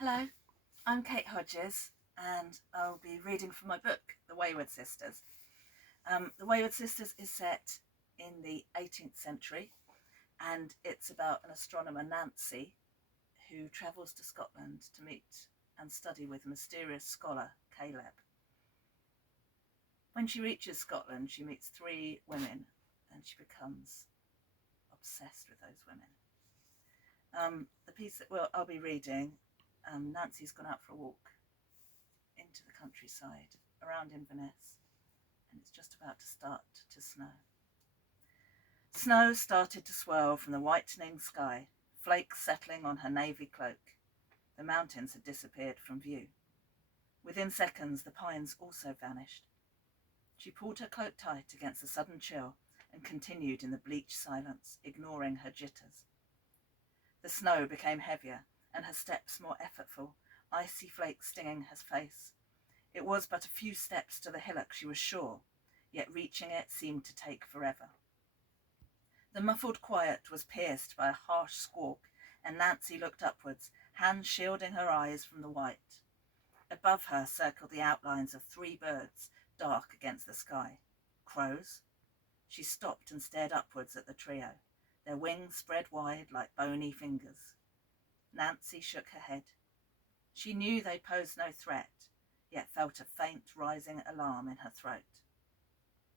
Hello, I'm Kate Hodges and I'll be reading from my book, The Wayward Sisters. The Wayward Sisters is set in the 18th century and it's about an astronomer, Nancy, who travels to Scotland to meet and study with a mysterious scholar, Caleb. When she reaches Scotland, she meets three women and she becomes obsessed with those women. The piece that I'll be reading, Nancy's gone out for a walk into the countryside around Inverness, and it's just about to start to snow. Snow started to swirl from the whitening sky, flakes settling on her navy cloak. The mountains had disappeared from view. Within seconds, the pines also vanished. She pulled her cloak tight against the sudden chill and continued in the bleak silence, ignoring her jitters. The snow became heavier and her steps more effortful, icy flakes stinging her face. It was but a few steps to the hillock, she was sure, yet reaching it seemed to take forever. The muffled quiet was pierced by a harsh squawk, and Nancy looked upwards, hands shielding her eyes from the white. Above her circled the outlines of three birds, dark against the sky. Crows? She stopped and stared upwards at the trio, their wings spread wide like bony fingers. Nancy shook her head. She knew they posed no threat, yet felt a faint rising alarm in her throat.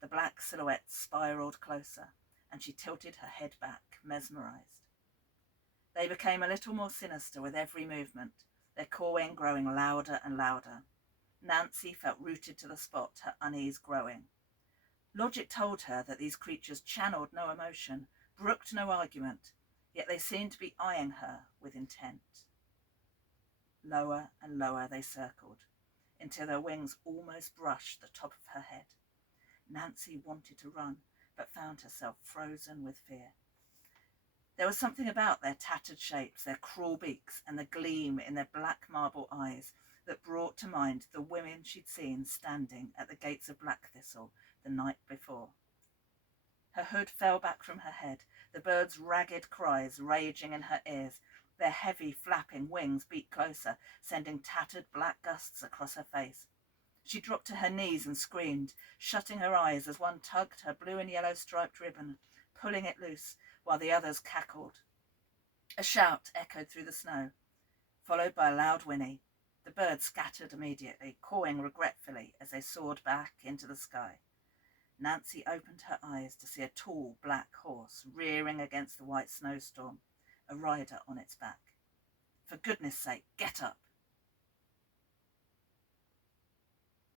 The black silhouettes spiraled closer, and she tilted her head back, mesmerized. They became a little more sinister with every movement, their cawing growing louder and louder. Nancy felt rooted to the spot, her unease growing. Logic told her that these creatures channeled no emotion, brooked no argument, yet they seemed to be eyeing her with intent. Lower and lower they circled, until their wings almost brushed the top of her head. Nancy wanted to run, but found herself frozen with fear. There was something about their tattered shapes, their cruel beaks, and the gleam in their black marble eyes that brought to mind the women she'd seen standing at the gates of Blackthistle the night before. Her hood fell back from her head, the birds' ragged cries raging in her ears. Their heavy, flapping wings beat closer, sending tattered black gusts across her face. She dropped to her knees and screamed, shutting her eyes as one tugged her blue and yellow striped ribbon, pulling it loose, while the others cackled. A shout echoed through the snow, followed by a loud whinny. The birds scattered immediately, cawing regretfully as they soared back into the sky. Nancy opened her eyes to see a tall black horse rearing against the white snowstorm, a rider on its back. For goodness sake, get up,